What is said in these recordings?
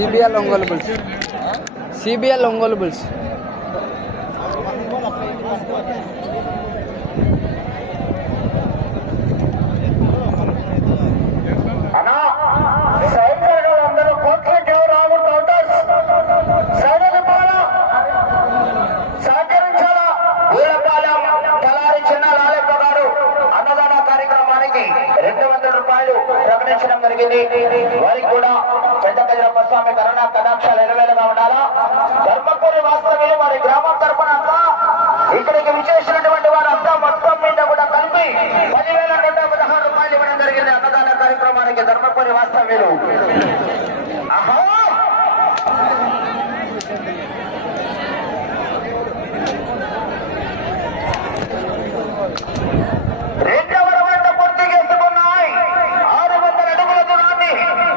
CBL Ongole bulls. CBL Ongole bulls. స్వామి కరుణ కటాక్షాలు ఎలవేలుగా ఉండాలా? ధర్మపురి వాస్తవ్యులు వారి గ్రామం తరపున అంతా ఇక్కడికి విచ్చేసినటువంటి వారంతా మొత్తం మీద కూడా కలిపి పదివేల నూట పదహారు రూపాయలు ఇవ్వడం జరిగింది అన్నదాన కార్యక్రమానికి ధర్మపురి వాస్తవ్యులు ఆహా రెండవ రౌండ్ పూర్తి చేసుకున్నాయి ఆరు వందల అడుగుల దూరాన్ని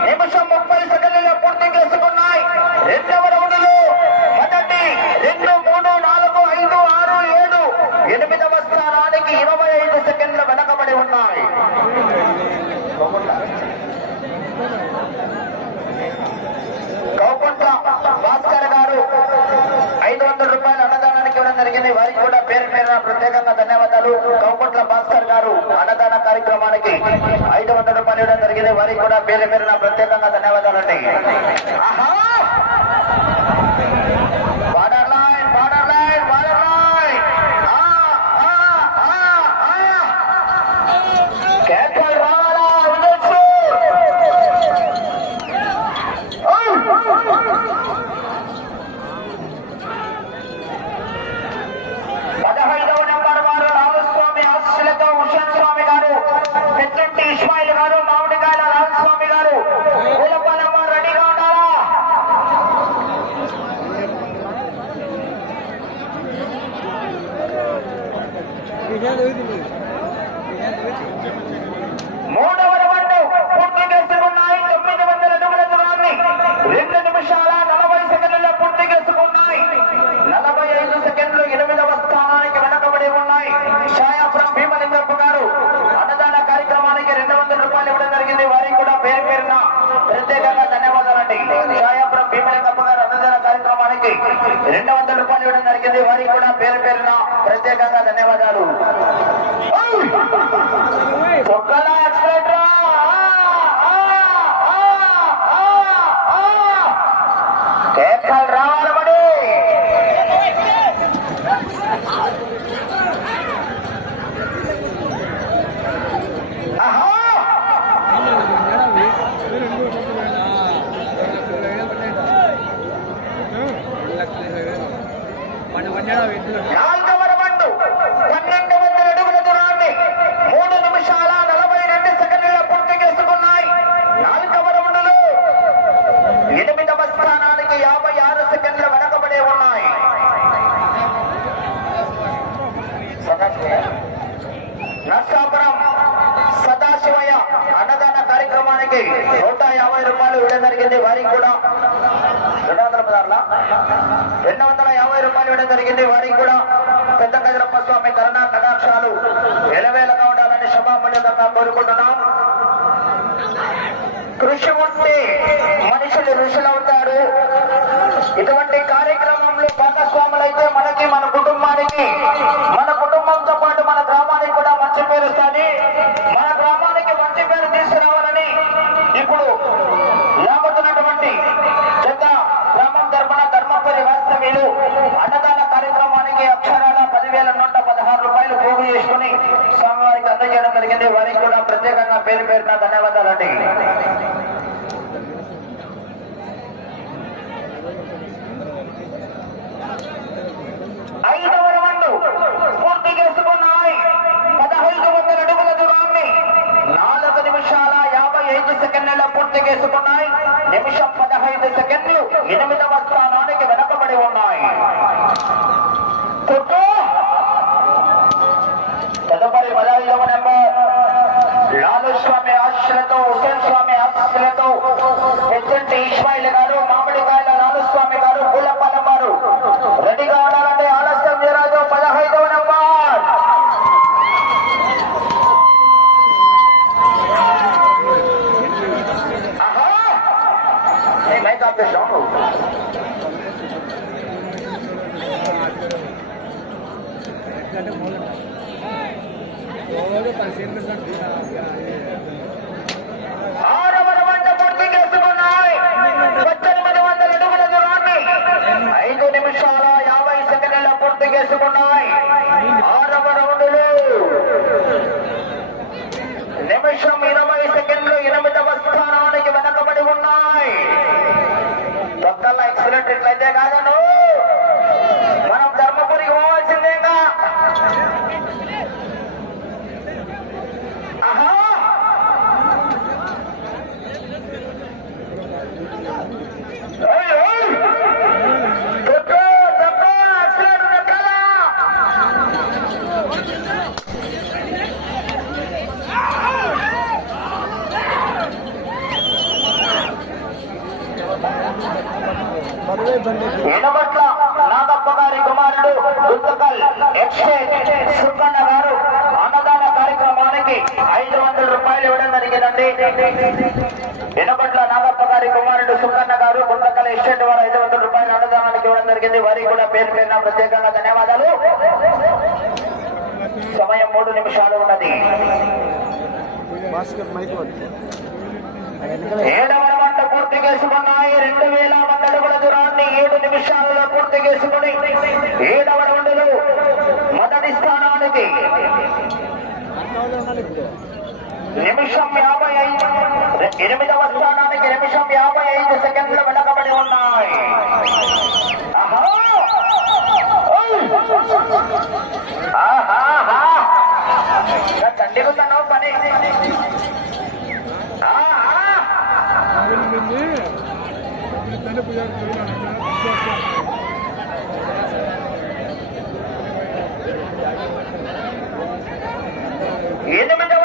నిమిషం ముప్పై సెకండ్లలో పూర్తి చేసుకున్నాయి రెండవ రౌండ్లో మొదటి రెండు మూడు నాలుగు ఐదు ఆరు ఏడు ఎనిమిదవ స్థానానికి ఇరవై ఐదు సెకండ్లు వెనకబడి ఉన్నాయి. కౌకుంట్ల భాస్కర్ గారు ఐదు వందల రూపాయల అన్నదానానికి ఇవ్వడం జరిగింది. వారికి కూడా పేరు పేరున ప్రత్యేకంగా ధన్యవాదాలు. గౌకుంట్ల భాస్కర్ గారు అన్నదాన కార్యక్రమానికి ఐదు వందల రూపాయలు ఇవ్వడం జరిగింది. వారికి కూడా పేరు పేరున ప్రత్యేకంగా ధన్యవాదాలు అండి ఆహా! పెద్దంటి ఇస్మాయిల్ గారు మామిడికాయల రామస్వామి గారు పూలపాలమ్మ రెడీగా ఉండాలా మూడవ రౌండ్ పూర్తి చేసుకున్నాయి తొమ్మిది వందల అడుగుల దూరాన్ని రెండు నిమిషాల నలభై సెకండ్ల పూర్తి చేసుకున్నాయి నలభై ఐదు సెకండ్లు ఎనిమిదవ స్థానానికి వెనకబడి ఉన్నాయి ఛాయాపురం భీమలింగప్ప గారు అన్నదాన కార్యక్రమానికి రెండు వందల రూపాయలు ఇవ్వడం జరిగింది వారికి కూడా పేరు పేరున ప్రత్యేకంగా ధన్యవాదాలండి ఛాయాపురం భీమలింగప్ప గారు అన్నదాన కార్యక్రమానికి రెండు వందల రూపాయలు ఇవ్వడం జరిగింది. వారికి కూడా పేరు పేరున ప్రత్యేకంగా ధన్యవాదాలు. ఒక్కల నాలుగవ రౌండ్ పన్నెండు వందల అడుగుల దూరాన్ని మూడు నిమిషాల నలభై రెండు సెకండ్ల పూర్తి చేసుకున్నాయి. నాలుగవ రౌండ్లో ఎనిమిదవ స్థానానికి యాభై ఆరు సెకండ్లు వెనకబడే ఉన్నాయి. నర్సాపురం సదాశివయ్య అన్నదాన కార్యక్రమానికి నూట యాభై రూపాయలు ఇవ్వడం జరిగింది. వారికి కూడా రెండు వందల పదార్ల రెండు వందల యాభై రూపాయలు ఇవ్వడం జరిగింది. వారికి కూడా పెద్ద కదిరప్ప స్వామి కరుణా కటాక్షాలు ఎలవేలగా ఉండాలని సభామండలంగా కోరుకుంటున్నాం. కృషి ఉంటే మనుషులు ఋషులవుతారు ఇటువంటి కార్యక్రమంలో భాగస్వాములైతే మనకి మన కుటుంబానికి మన కుటుంబంతో పాటు మన గ్రామానికి కూడా మంచి పేరు వస్తుంది. మన గ్రామానికి మంచి పేరు తీసుకురావాలని ఇప్పుడు అందజేయడం జరిగింది వారికి కూడా ప్రత్యేకంగా పేరు పేరున ధన్యవాదాలండి. ఐదవ రౌండ్ పూర్తి చేసుకున్నాయి. పదహైదు వందల అడుగుల దూరాన్ని నాలుగు నిమిషాల యాభై ఐదు సెకండ్ల పూర్తి చేసుకున్నాయి. నిమిషం పదహైదు సెకండ్లు ఎనిమిదవ స్థానానికి వెనకబడి ఉన్నాయి. తదుపరి పదహైదవ లాలు స్వామి ఆశలతో హుసేన్ స్వామి ఆశలతో హెచ్ఎంటి ఇస్మాయిల్ గారు మామిడికాయల లాలు స్వామి గారు పూలపాలెం వారు రెడీగా ఉండాలంటే ఆలస్యం చేయరాదు పదహైదవ నెంబర్. ఆహా! ఏ mike off todos los pacientes están cuidados. Ya, ya. Enabatla Nagappa గారి కుమారుడు ఎక్స్చేంజ్ సుబ్బన్న గారు అన్నదాన కార్యక్రమానికి ఐదు వందల రూపాయలు ఇవ్వడం జరిగిందండి. ఎనబట్ల నాగప్ప గారి కుమారుడు సుబ్బన్న గారు గుంతకల్ ఎక్స్చేంజ్ వారు ఐదు వందల రూపాయలు అన్నదానానికి ఇవ్వడం జరిగింది. వారికి కూడా పేరు పేరున ప్రత్యేకంగా ధన్యవాదాలు. సమయం మూడు నిమిషాలు ఉన్నది. ఏడవ పూర్తి చేసుకున్నాయి. రెండు వేల వంద అడుగుల దూరాన్ని ఏడు నిమిషాలలో పూర్తి చేసుకుని ఏడవ రౌండ్లు మొదటి స్థానానికి నిమిషం యాభై ఐదు ఎనిమిదవ స్థానానికి నిమిషం యాభై ఐదు సెకండ్లు వెనకబడి ఉన్నాయి. ఆహా! పని. ఎనిమిదవ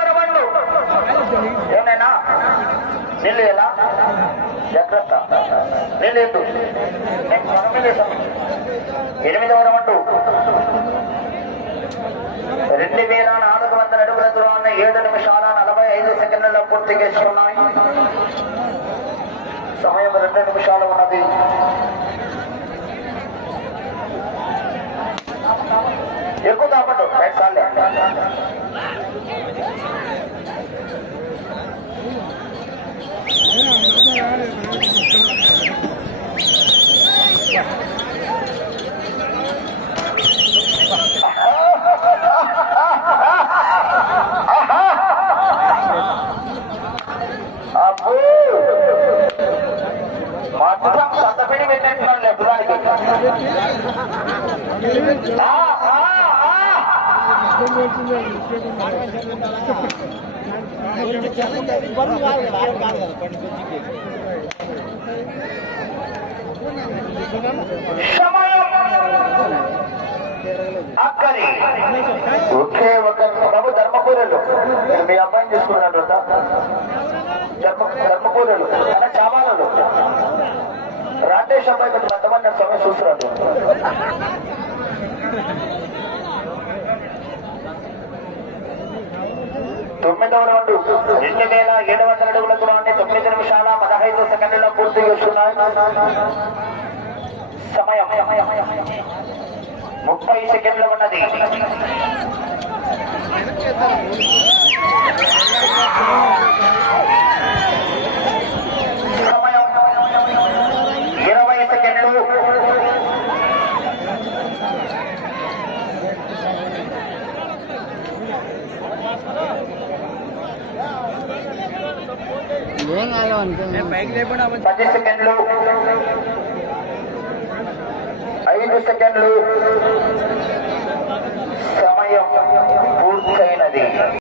రౌండ్ ఏమైనా నీళ్ళు ఎలా? జాగ్రత్త. నీళ్ళు ఎత్తు. నేను మనమే చేశాను. ఎనిమిదవ రెండు వేల నాలుగు వందల అడుగుల దూరాన్ని ఏడు నిమిషాల నలభై ఐదు సెకండ్లలో పూర్తి చేసుకున్నాయి. సమయం రెండు నిమిషాలు ఉన్నది. ఎక్కువ కాపట్టు రైట్ సార్లే. అబ్బో అక్కడి ఒకే ఒక ప్రభు ధర్మపూరలు మీ అబ్బాయిని చూసుకున్నట్టు ధర్మ ధర్మపూరలు అలా చామాలలో రాకేష్ అబ్బాయి కొంచెం ఎంతమంది సమయం చూస్తున్నాడు తొమ్మిదవ రౌండ్. రెండు వేల ఏడు వందల అడుగుల దూరాన్ని తొమ్మిది నిమిషాల పదహైదు సెకండ్లలో పూర్తి చేస్తున్నాయి. సమయం. ముప్పై సెకండ్లు ఉన్నది. Thank you. పది సెకండ్లు. ఐదు సెకండ్లు. సమయం పూర్తయినది.